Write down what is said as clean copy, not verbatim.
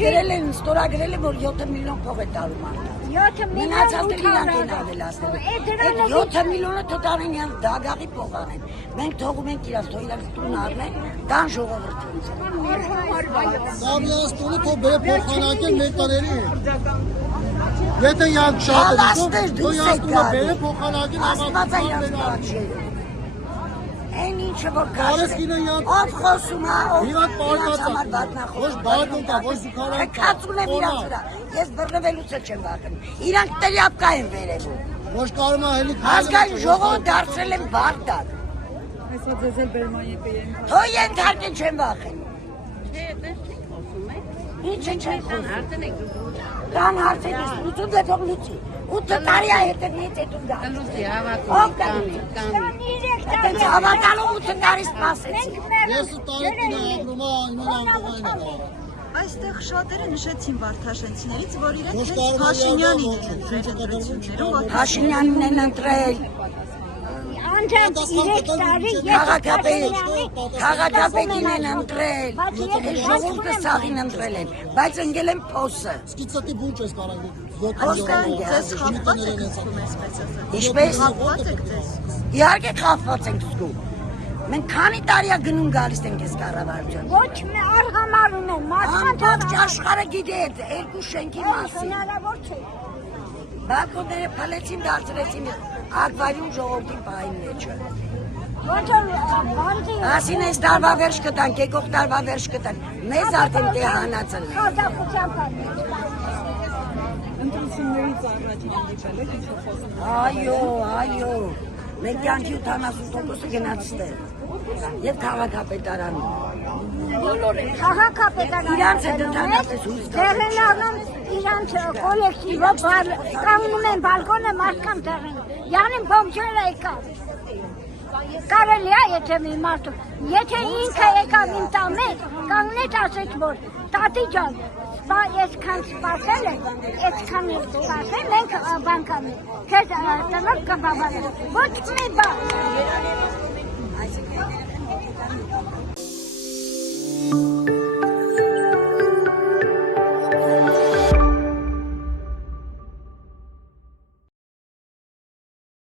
Գրել են, ստորագրել են, որ 7 միլիոն փող է տալու մարդը։ 7 միլիոն Մնացածը իրանք են ավելացնել։ Այդ 7 միլիոնը թողանեն իրենց դագաղի փող անեն։ Մենք թողում ենք իրաց, թող իրանք տուն առնեն, դան ժողովրդին։ Սամիաս տունը թող բեր փոխանակել մեր տների։ Եթե իրանք շատ են, թող իրանք տունը բեր փոխանակել ավանդական։ Այն ինչը որ կաշեն, ով խոսում է, ով իրանց համար բատնախոս, ոչ զուգարան կացուն եմ իրանց վրա, ես բռնվելուց չեմ վախենում, իրանք տրյապկա են վերևում, ոչ կարում է հելի ազգային ժողովը դարձրել են բարդակ, թո ենթարկեն չեմ վախենում, ինչ չեն խոսում, կան հարցեր ես լուծում դե թող լուծի, 8 տարի է հետևից հետում դա, ով Այդպես հավատալով 8 տարի սպասեցի։ Ես տարեկին ապրում Այստեղ շատերը նշեցին Վարդաշենցիներից, որ իրենք Փաշինյանին են ընտրել ընտրություններում։ Փաշինյանին են ընտրել։ Անջան 3 տարի քաղաքապետին են ընտրել։ Ժողովուրդը սաղին ընտրել են, բայց ընկել են փոսը։ Սկիցատի բուջ ես կարան։ Ձեզ խախված եք զգում այսպես ասած։ Ինչպես խախված եք ձեզ։ Իհարկե խախված ենք զգում։ Մենք քանի տարի է գնում գալիս ենք այս կառավարության։ Ոչ մի արհամարում են, Ամբողջ աշխարհը գիտի այդ երկու շենքի մասին։ հնարավոր չէ։ Բալկոնները փլեցին, դարձրեցին ակվարիում ժողովրդի պահին մեջը։ Ոչ բանտի։ Ասին այս տարվա վերջ կտանք, եկող տարվա վերջ կտանք։ Մեզ արդեն դե հանածն։ Խազախությամբ Ընտրություններից առաջ հանդիպել եք ինչ-որ խոսում։ Այո, մեր կյանքի 70%-ը գնացել։ Եվ քաղաքապետարանում։ Բոլորը քաղաքապետարանը իրանց է դրանից հույս տեղեն առնում իրանց կոլեկտիվը կանգնում են բալկոնը մարդկանց տեղեն յանին փոքրը եկա կարելի է եթե մի մարդու եթե ինքը եկավ իմ տամետ կանգնեց ասեց որ տատի ջան այսքան սպասել է այսքան սպասել մենք բան կանենք քեզ տնոց կբավարարենք ոչ մի բան